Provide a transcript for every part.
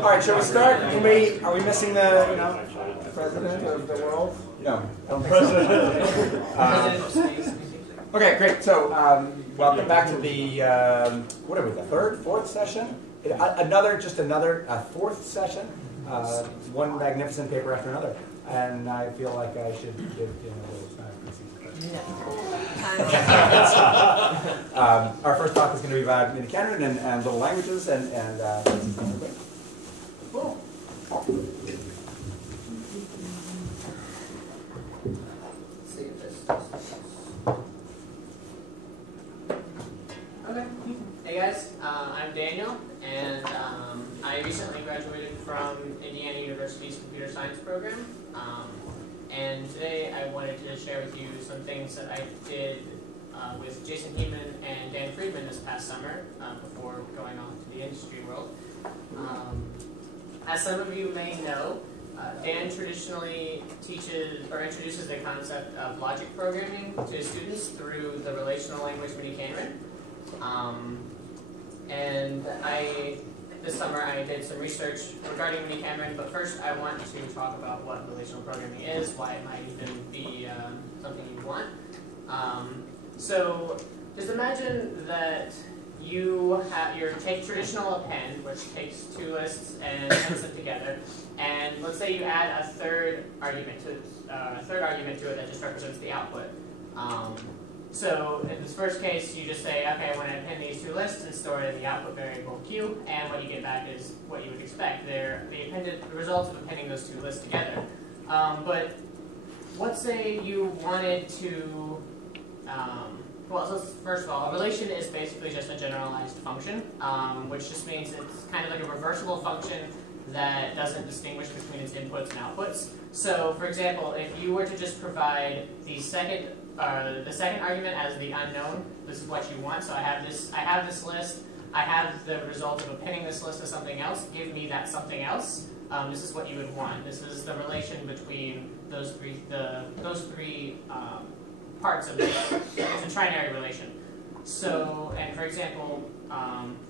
All right, shall we start? Are we missing the president of the world? No, don't think so. Okay, great. So welcome back to the what are we? The fourth session? Another fourth session. One magnificent paper after another, and I feel like I should give our first talk is going to be about Mini Canron and little languages and cool. See if this. Okay. Hey guys, I'm Daniel, and I recently graduated from Indiana University's computer science program. And today I wanted to share with you some things that I did with Jason Heeman and Dan Friedman this past summer before going off to the industry world. As some of you may know, Dan traditionally teaches or introduces the concept of logic programming to his students through the relational language Mini Canron. And this summer I did some research regarding Mini Canron, but first I want to talk about what relational programming is, why it might even be something you want. So just imagine that you have your traditional append, which takes two lists and puts them together, and let's say you add a third argument to it that just represents the output. So in this first case, you just say, okay, I want to append these two lists and store it in the output variable q, and what you get back is what you would expect. They're the results of appending those two lists together. But let's say you wanted to, well, so first of all, a relation is basically just a generalized function, which just means it's kind of like a reversible function that doesn't distinguish between its inputs and outputs. So, for example, if you were to just provide the second argument as the unknown, this is what you want. So I have this list. I have the result of appending this list to something else. Give me that something else. This is what you would want. This is the relation between those three parts of it. It's a trinary relation. So, and for example,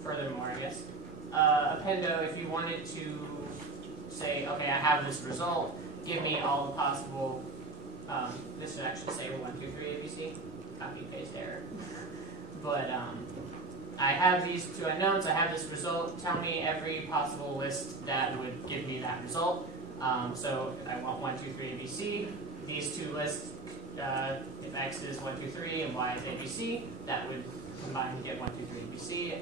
furthermore, I guess, appendo, if you wanted to say, okay, I have this result, give me all the possible, this should actually say 1, 2, 3 ABC, copy paste error. But I have these two unknowns, I have this result, tell me every possible list that would give me that result. So if I want 1, 2, 3 ABC, these two lists, if x is 1, 2, 3 and y is ABC, that would combine to get 1, 2, 3 ABC.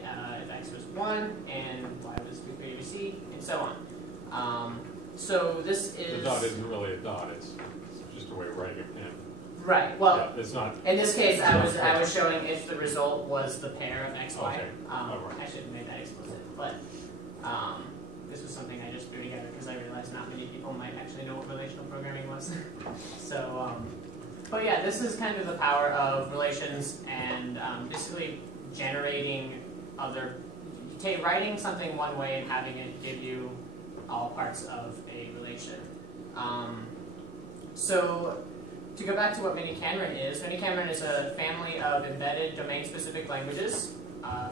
If x was 1 and y was 2, 3 ABC, and so on. So this is... The dot isn't really a dot, it's just a way of writing a pen. Right, well, yeah, it's not, in this case I was showing if the result was the pair of x, y. Okay. I should have made that explicit, but this was something I just threw together because I realized not many people might actually know what relational programming was. So, but yeah, this is kind of the power of relations and basically generating writing something one way and having it give you all parts of a relation. So to go back to what Mini Canron is a family of embedded domain-specific languages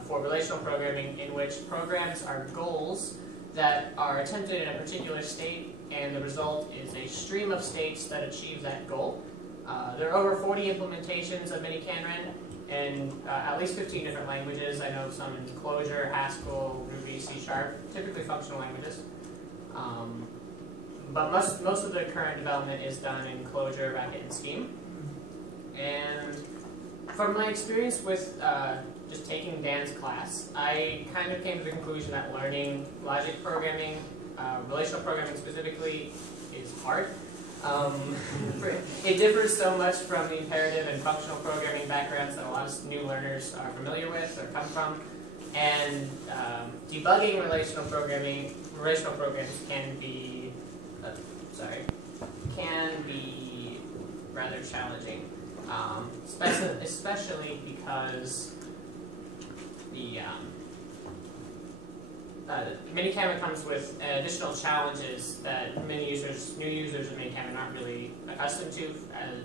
for relational programming in which programs are goals that are attempted in a particular state, and the result is a stream of states that achieve that goal. There are over 40 implementations of Mini Canron in at least 15 different languages. I know some in Clojure, Haskell, Ruby, C#, typically functional languages. But most of the current development is done in Clojure, Racket, and Scheme. And from my experience with just taking Dan's class, I kind of came to the conclusion that learning logic programming, relational programming specifically, is hard. It differs so much from the imperative and functional programming backgrounds that a lot of new learners are familiar with or come from. And debugging relational programs can be rather challenging, especially because the Mini Canron comes with additional challenges that new users of Mini Canron aren't really accustomed to.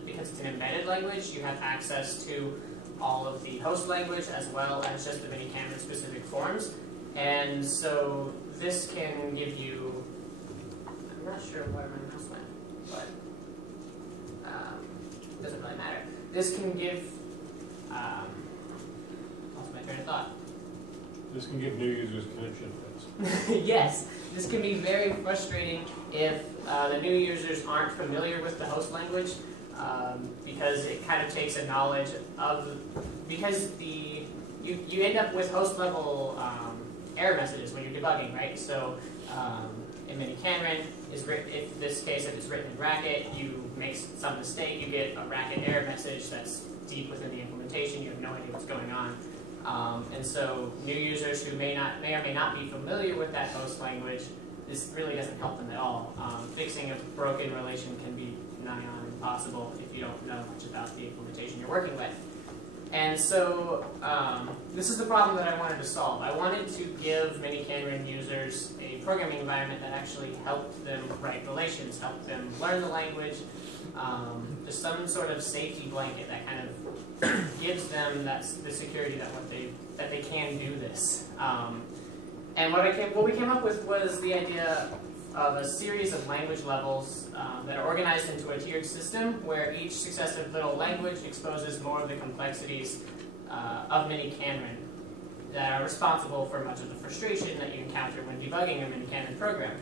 Because it's an embedded language, you have access to all of the host language as well as just the Mini Canron specific forms. And so this can give you, I'm not sure where my mouse went, but it doesn't really matter. This can give, lost my train of thought. This can give new users connection fits. Yes, this can be very frustrating if the new users aren't familiar with the host language, because it kind of takes a knowledge of, because you end up with host level error messages when you're debugging, right? So in Minicanren, if this case, if it's written in Racket, you make some mistake, you get a Racket error message that's deep within the implementation, you have no idea what's going on. And so new users who may or may not be familiar with that host language, this really doesn't help them at all. Fixing a broken relation can be nigh on impossible if you don't know much about the implementation you're working with. And so this is the problem that I wanted to solve. I wanted to give Minicanren users a programming environment that actually helped them write relations, helped them learn the language, just some sort of safety blanket that kind of gives them the security that they can do this. And what we came up with was the idea of a series of language levels that are organized into a tiered system where each successive little language exposes more of the complexities of Minicanren that are responsible for much of the frustration that you encounter when debugging a Minicanren program.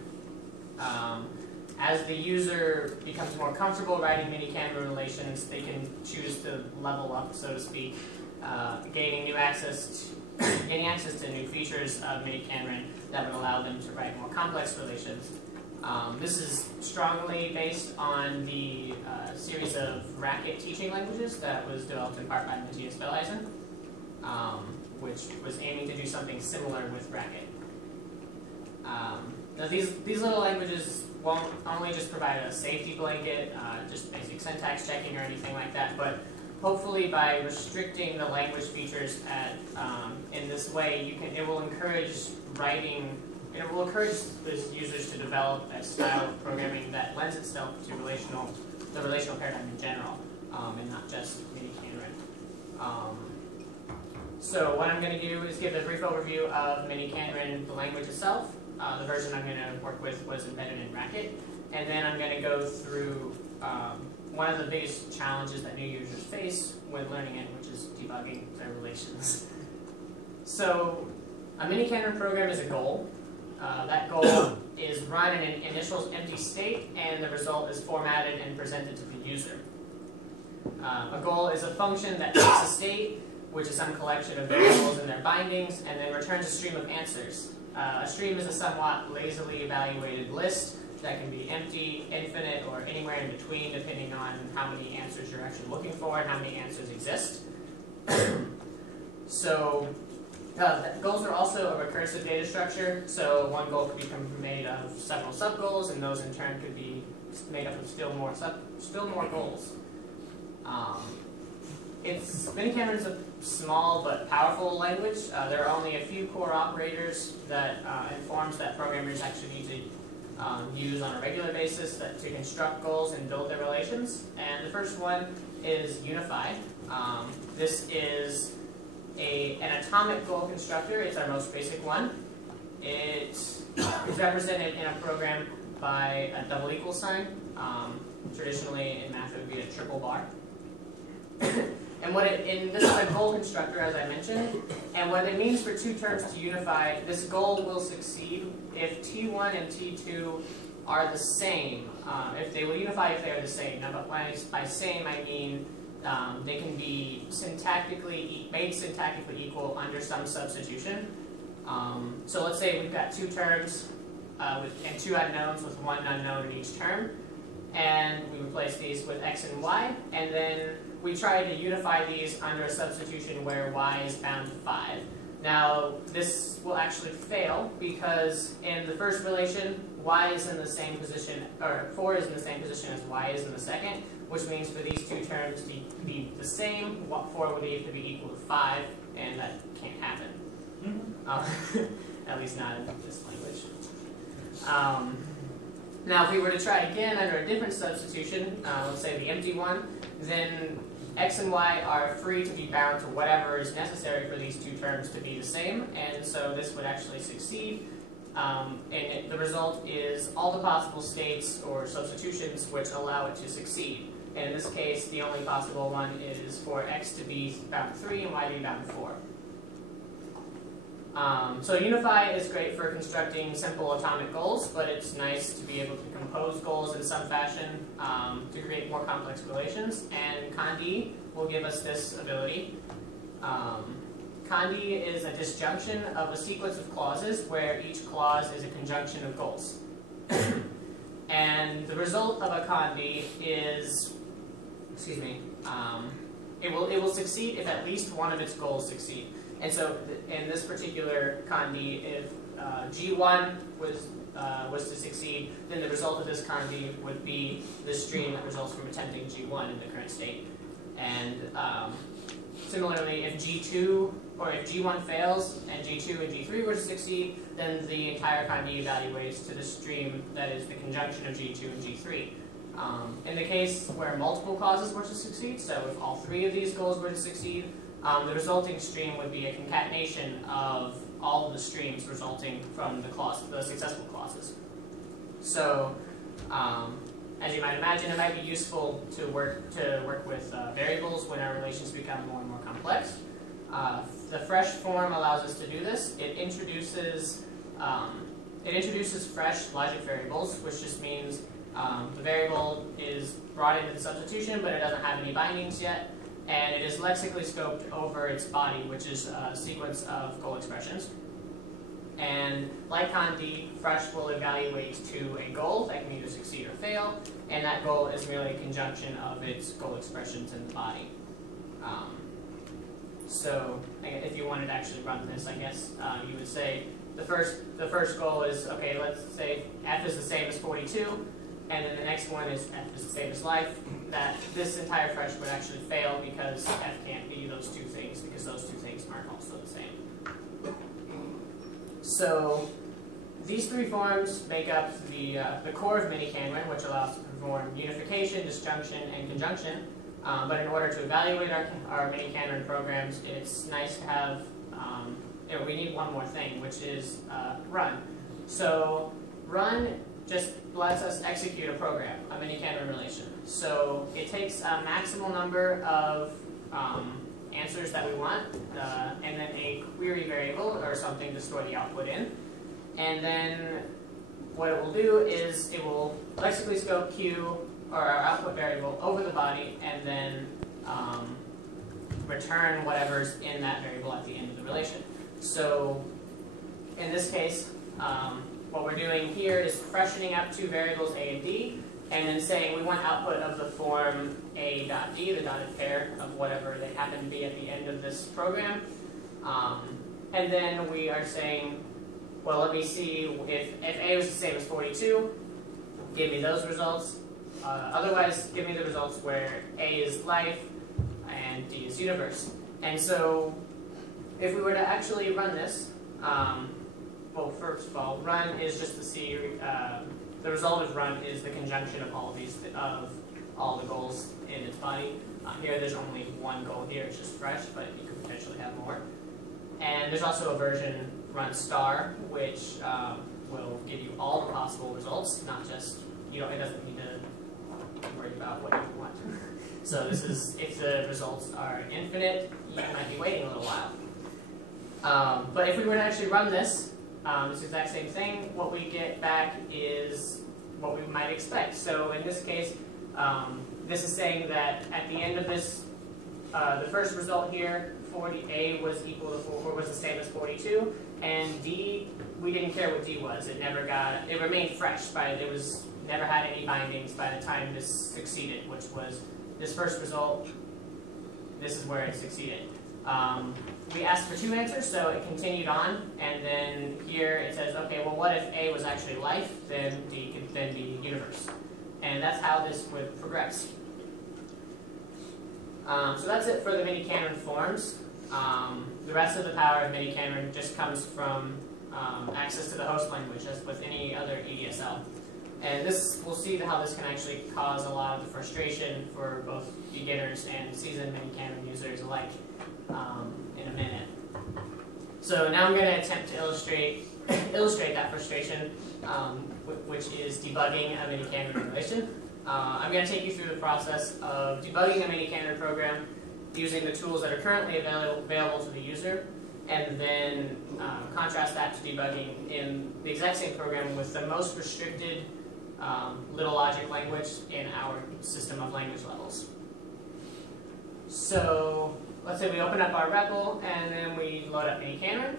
As the user becomes more comfortable writing Minicanren relations, they can choose to level up, so to speak, gaining access to new features of Minicanren that would allow them to write more complex relations. This is strongly based on the series of Racket teaching languages that was developed in part by Matthias Fellheisen, which was aiming to do something similar with Racket. Now these little languages won't only just provide a safety blanket, just basic syntax checking or anything like that, but hopefully by restricting the language features in this way, it will encourage writing. It will encourage the users to develop a style of programming that lends itself to the relational paradigm in general, and not just Minicanren. So what I'm going to do is give a brief overview of Minicanren, the language itself. The version I'm going to work with was embedded in Racket, and then I'm going to go through one of the biggest challenges that new users face when learning it, which is debugging their relations. So a Minicanren program is a goal. That goal is run in an initial empty state, and the result is formatted and presented to the user. A goal is a function that takes a state, which is some collection of variables and their bindings, and then returns a stream of answers. A stream is a somewhat lazily evaluated list that can be empty, infinite, or anywhere in between, depending on how many answers you're actually looking for and how many answers exist. So goals are also a recursive data structure, so one goal could become made of several sub-goals, and those in turn could be made up of still more goals. Minicanren is a small but powerful language. There are only a few core operators that and forms that programmers actually need to use on a regular basis to construct goals and build their relations. And the first one is unify. This is an atomic goal constructor. It's our most basic one. It is represented in a program by a double equal sign. Traditionally in math it would be a triple bar. And this is a goal constructor, as I mentioned, and what it means for two terms to unify, this goal will succeed if T1 and T2 are the same. If they will unify if they are the same. Now, but by same I mean they can be made syntactically equal under some substitution. So let's say we've got two terms and two unknowns with one unknown in each term, and we replace these with x and y, and then we try to unify these under a substitution where y is bound to 5. Now, this will actually fail because in the first relation, y is in the same position, or 4 is in the same position as y is in the second, which means for these two terms to be the same, 4 would need to be equal to 5, and that can't happen. At least not in this language. Now, if we were to try again under a different substitution, let's say the empty one, then x and y are free to be bound to whatever is necessary for these two terms to be the same, and so this would actually succeed. the result is all the possible states or substitutions which allow it to succeed. And in this case, the only possible one is for x to be bound 3 and y to be bound 4. So Unify is great for constructing simple atomic goals, but it's nice to be able to compose goals in some fashion to create more complex relations. And Conde will give us this ability. Conde is a disjunction of a sequence of clauses where each clause is a conjunction of goals. And the result of a Conde is, it will succeed if at least one of its goals succeed. And so in this particular Conde, if G1 was to succeed, then the result of this Conde would be the stream that results from attempting G1 in the current state. And similarly, if G2 or if G1 fails and G2 and G3 were to succeed, then the entire Conde evaluates to the stream that is the conjunction of G2 and G3. In the case where multiple clauses were to succeed, so if all 3 of these goals were to succeed, the resulting stream would be a concatenation of all of the streams resulting from the successful clauses. So, as you might imagine, it might be useful to work with variables when our relations become more and more complex. The fresh form allows us to do this. It introduces fresh logic variables, which just means the variable is brought into the substitution, but it doesn't have any bindings yet. And it is lexically scoped over its body, which is a sequence of goal expressions. And like Conde, fresh will evaluate to a goal that can either succeed or fail, and that goal is merely a conjunction of its goal expressions in the body. So if you wanted to actually run this, I guess you would say the first goal is, okay, let's say f is the same as 42, and then the next one is f is the same as life. That this entire fresh would actually fail because f can't be those two things, because those two things aren't also the same. So these 3 forms make up the core of miniCanron, which allows us to perform unification, disjunction, and conjunction. But in order to evaluate our miniCanron programs, it's nice to have, we need one more thing, which is run. So run just lets us execute a program, a miniCanron relation. So it takes a maximal number of answers that we want, and then a query variable or something to store the output in. And then what it will do is it will lexically scope Q, or our output variable, over the body, and then return whatever's in that variable at the end of the relation. So in this case, what we're doing here is freshening up 2 variables A and D, and then saying we want output of the form A dot D, the dotted pair of whatever they happen to be at the end of this program. And then we are saying, well, let me see if A was the same as 42, give me those results. Otherwise, give me the results where A is life and D is universe. And so if we were to actually run this, well, first of all, run is just the result of run is the conjunction of all the goals in its body. Here there's only one goal here, it's just fresh, but you could potentially have more. And there's also a version, run star, which will give you all the possible results, not just, it doesn't need to worry about what you want. So this is, if the results are infinite, you might be waiting a little while. But if we were to actually run this exact same thing, what we get back is what we might expect. So in this case, this is saying that at the end of this, the first result here, 40A was equal to 4, was the same as 42, and D, we didn't care what D was. It remained fresh, never had any bindings by the time this succeeded, which was this first result. This is where it succeeded. We asked for 2 answers, so it continued on, and then here it says, okay, well, what if A was actually life? Then D could then be universe. And that's how this would progress. So that's it for the miniCanron forms. The rest of the power of miniCanron just comes from access to the host language, as with any other EDSL. And we'll see how this can actually cause a lot of the frustration for both beginners and seasoned miniCanron users alike in a minute. So now I'm going to attempt to illustrate illustrate that frustration, which is debugging a mini-cannon relation. I'm going to take you through the process of debugging a mini-cannon program using the tools that are currently available to the user, and then contrast that to debugging in the exact same program with the most restricted little logic language in our system of language levels. So let's say we open up our REPL and then we load up mini-cannon,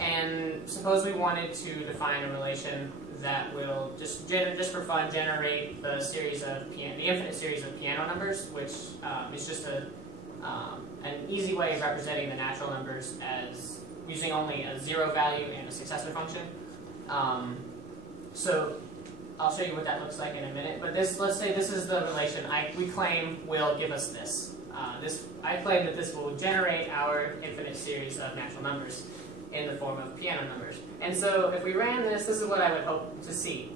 and suppose we wanted to define a relation that will just for fun generate the infinite series of piano numbers, which is just an easy way of representing the natural numbers as using only a zero value and a successor function. So I'll show you what that looks like in a minute. But let's say this is the relation we claim will give us this. I claim that this will generate our infinite series of natural numbers in the form of piano numbers. And so if we ran this is what I would hope to see.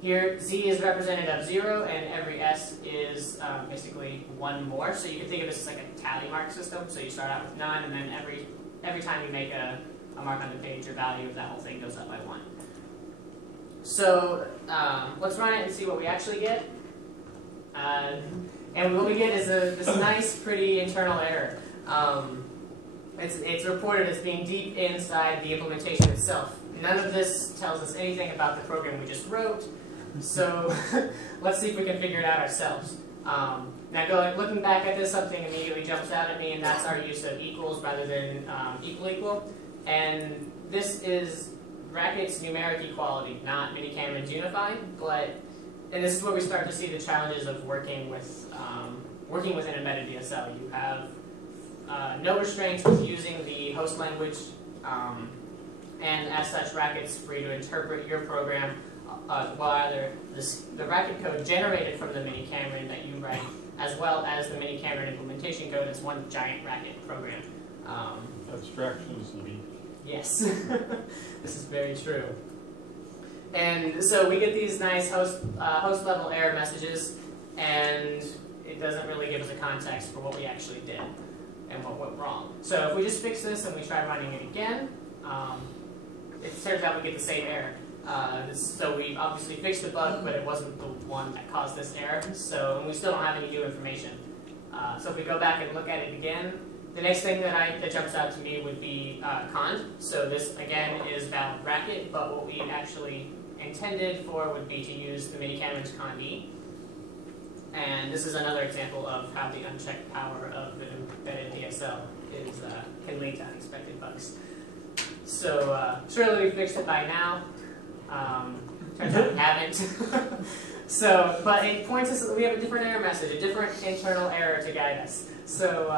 Here, z is representative of 0, and every s is basically one more. So you can think of this as like a tally mark system. So you start out with none, and then every time you make a mark on the page, your value of that whole thing goes up by 1. So let's run it and see what we actually get. And what we get is this nice, pretty internal error. It's reported as being deep inside the implementation itself. None of this tells us anything about the program we just wrote. So let's see if we can figure it out ourselves. Now looking back at this, something immediately jumps out at me, and that's our use of equals rather than equal. And this is Racket's numeric equality, not mini-Cameron's unify. And this is where we start to see the challenges of working within embedded DSL. You have no restraints with using the host language, and as such, Racket's free to interpret your program while either the Racket code generated from the mini-Cameron that you write, as well as the mini-Cameron implementation code as one giant Racket program. Abstraction is neat. Yes, this is very true. And so we get these nice host level error messages, and it doesn't really give us a context for what we actually did and what went wrong. So if we just fix this and we try running it again, it turns out we get the same error. So we obviously fixed the bug, but it wasn't the one that caused this error. And we still don't have any new information. So if we go back and look at it again, the next thing that jumps out to me would be cond. So this again is valid Racket, but what we actually intended for would be to use the mini-Cameron's cond. And this is another example of how the unchecked power of an embedded DSL can lead to unexpected bugs. So surely we fixed it by now. Turns out we haven't. But it points us, we have a different error message, a different internal error to guide us. So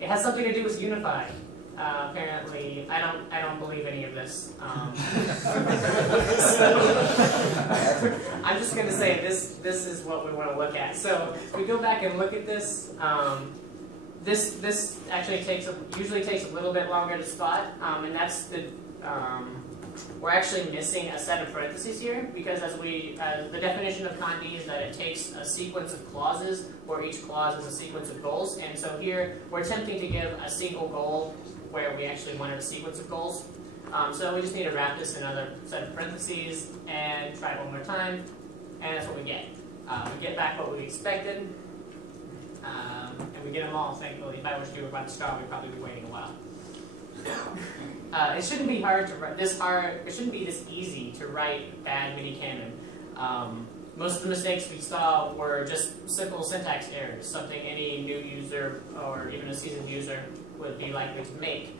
it has something to do with unify. Apparently, I don't believe any of this. I'm just going to say this is what we want to look at. So if we go back and look at this, this actually usually takes a little bit longer to spot, and that's we're actually missing a set of parentheses here, because the definition of cond is that it takes a sequence of clauses where each clause is a sequence of goals, and so here we're attempting to give a single goal where we actually wanted a sequence of goals. So we just need to wrap this in another set of parentheses and try it one more time, and that's what we get. We get back what we expected, and we get them all, thankfully. If I was you about the star, we'd probably be waiting a while. It shouldn't be hard to write it shouldn't be this easy to write bad mini-Canon. Most of the mistakes we saw were just simple syntax errors, something any new user or even a seasoned user would be likely to make.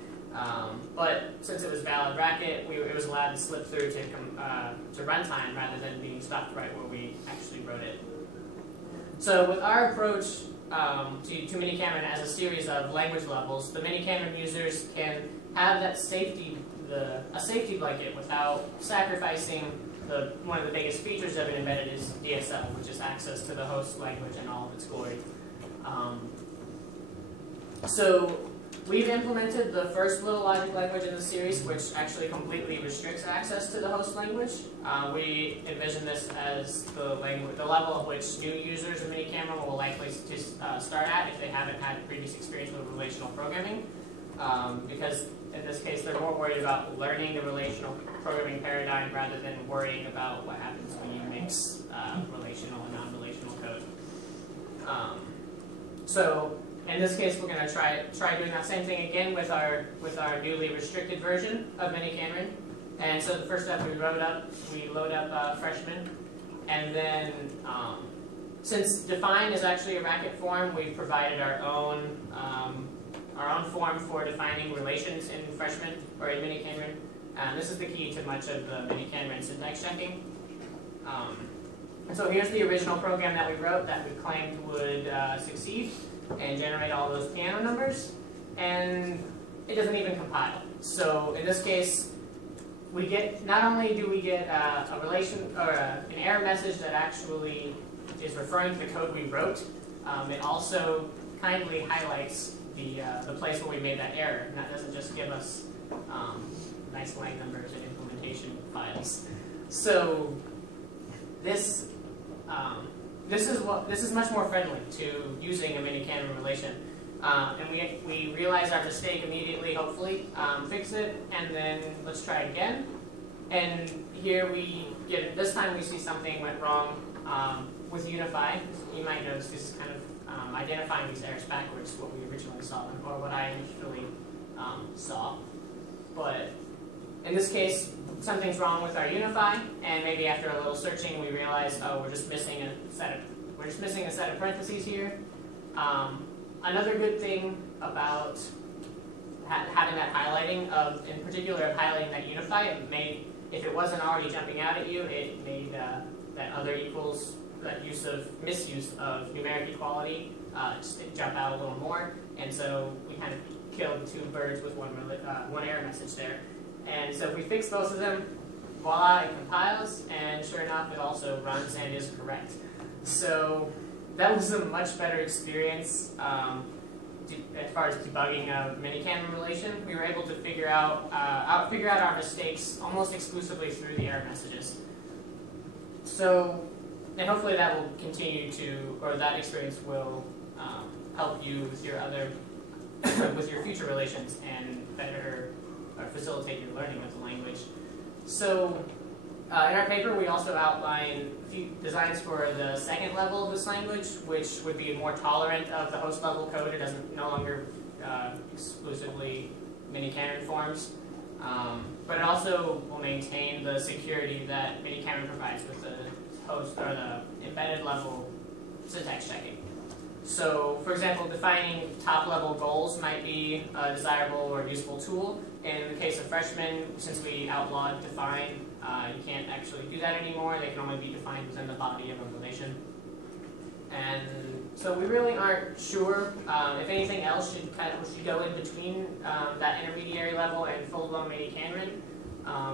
But since it was valid Racket, it was allowed to slip through to runtime rather than being stopped right where we actually wrote it. So with our approach to mini-Cameron as a series of language levels, the mini-Cameron users can have that a safety blanket without sacrificing one of the biggest features of an embedded DSL, which is access to the host language and all of its glory. So we've implemented the first little logic language in the series, which actually completely restricts access to the host language. We envision this as the level at which new users of mini-Cameron will likely to start at if they haven't had previous experience with relational programming. because in this case they're more worried about learning the relational programming paradigm rather than worrying about what happens when you mix relational and non-relational code. So in this case, we're going to try doing that same thing again with our newly restricted version of Minicanron. And so the first step we load up freshman, and then since define is actually a racket form, we've provided our own form for defining relations in freshman or in Minicanron. This is the key to much of the Minicanron syntax checking. And so here's the original program that we wrote that we claimed would succeed and generate all those piano numbers, and it doesn't even compile. So in this case, we get, not only do we get a relation or an error message that actually is referring to the code we wrote, it also kindly highlights the place where we made that error, and that doesn't just give us nice line numbers and implementation files. So this is much more friendly to using a Minicanron relation, and we realize our mistake immediately. Hopefully, fix it, and then let's try again. And here this time we see something went wrong with Unify. You might notice this is kind of identifying these errors backwards, what we originally saw, or what I initially saw. But in this case, something's wrong with our Unify, and maybe after a little searching, we realize, oh, we're just missing a set of parentheses here. Another good thing about having that highlighting in particular of highlighting that Unify, it made, if it wasn't already jumping out at you, it made that other equals, that misuse of numeric equality just jump out a little more, and so we kind of killed two birds with one error message there. And so if we fix both of them, voila, it compiles, and sure enough, it also runs and is correct. So that was a much better experience as far as debugging a Minicanron relation. We were able to figure out our mistakes almost exclusively through the error messages. So, and hopefully that will continue to, or that experience will help you with your other, with your future relations and better facilitate your learning of the language. So in our paper, we also outline a few designs for the second level of this language, which would be more tolerant of the host level code. It doesn't no longer exclusively Minicanron forms, but it also will maintain the security that Minicanron provides with the host or the embedded level syntax checking. So, for example, defining top-level goals might be a desirable or useful tool. In the case of freshmen, since we outlawed define, you can't actually do that anymore. They can only be defined within the body of a relation. And so we really aren't sure if anything else should go in between that intermediary level and full-blown Minicanron.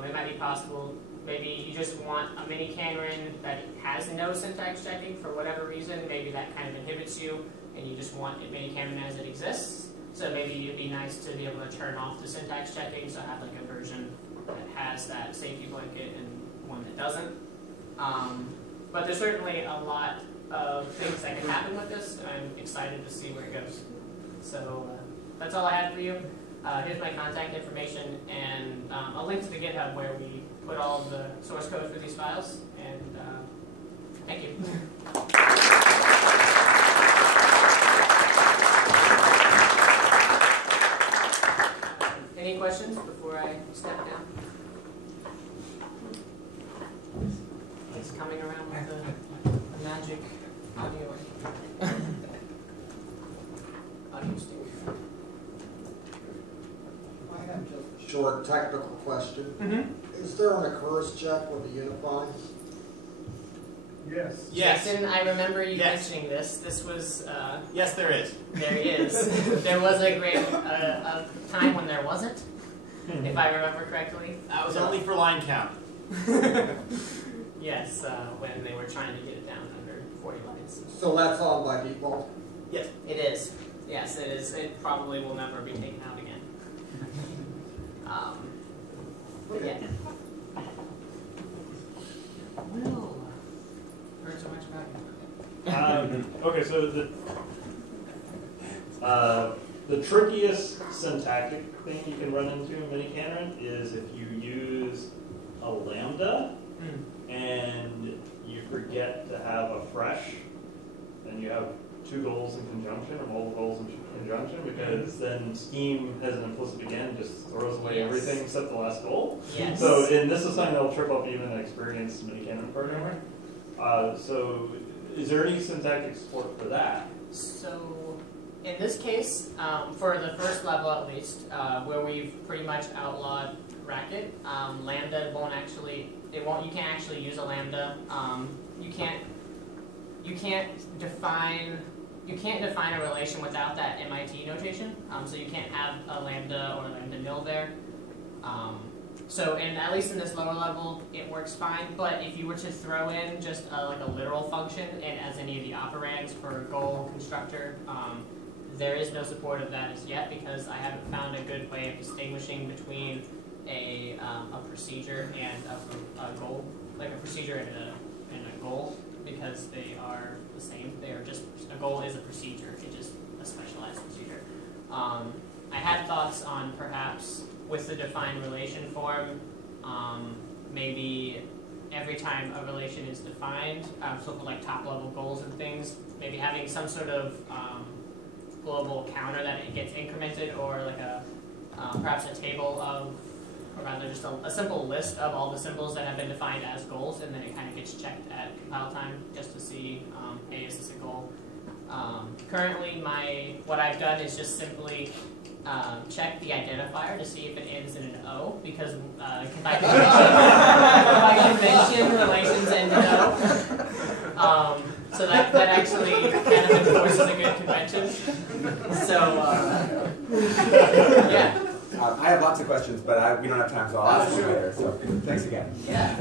It might be possible. Maybe you just want a Minicanron that has no syntax checking for whatever reason. Maybe that kind of inhibits you, and you just want it Minicanron as it exists. So maybe it'd be nice to be able to turn off the syntax checking, so have like a version that has that safety blanket and one that doesn't. But there's certainly a lot of things that can happen with this, and I'm excited to see where it goes. So that's all I had for you. Here's my contact information and a link to the GitHub where we put all of the source code for these files. And thank you. Any questions before I step down? It's coming around with the magic audio stick. I have just a short technical question. Mm-hmm. Is there an occurs check with the Unify? Yes. Yes. Jason, I remember you mentioning this. This was... yes, there is. There is. There was a great a time when there wasn't, if I remember correctly. That was only for line count. Yes, when they were trying to get it down under 40 lines. So that's on by default? Yes, it is. Yes, it is. It probably will never be taken out again. But yeah. Will, heard so much about you. Okay, so The trickiest syntactic thing you can run into in Minicannon is if you use a lambda and you forget to have a fresh, and you have two goals in conjunction or multiple goals in conjunction, because then Scheme has an implicit begin and just throws away everything except the last goal. Yes. So, and this is something that will trip up even an experienced Minicannon programmer. So, is there any syntactic support for that? So, in this case, for the first level at least, where we've pretty much outlawed Racket, lambda won't actually, you can't actually use a lambda. You can't define a relation without that MIT notation. So you can't have a lambda or a lambda nil there. So, at least in this lower level, it works fine. But if you were to throw in just like a literal function and as any of the operands for goal constructor, there is no support of that as yet, because I haven't found a good way of distinguishing between a procedure and a goal, like a procedure and a goal, because they are the same. They are just, a goal is a procedure. It's just a specialized procedure. I had thoughts on perhaps with the defined relation form, maybe every time a relation is defined, so for like top level goals and things, maybe having some sort of global counter that it gets incremented, or like perhaps a table of, or rather just a simple list of all the symbols that have been defined as goals, and then it kind of gets checked at compile time just to see, hey, is this a goal? Currently, what I've done is just simply check the identifier to see if it ends in an O, because by convention, relations end in O. So that actually kind of enforces a good convention. So, yeah. I have lots of questions, but we don't have time, so I'll ask you later. So thanks again. Yeah.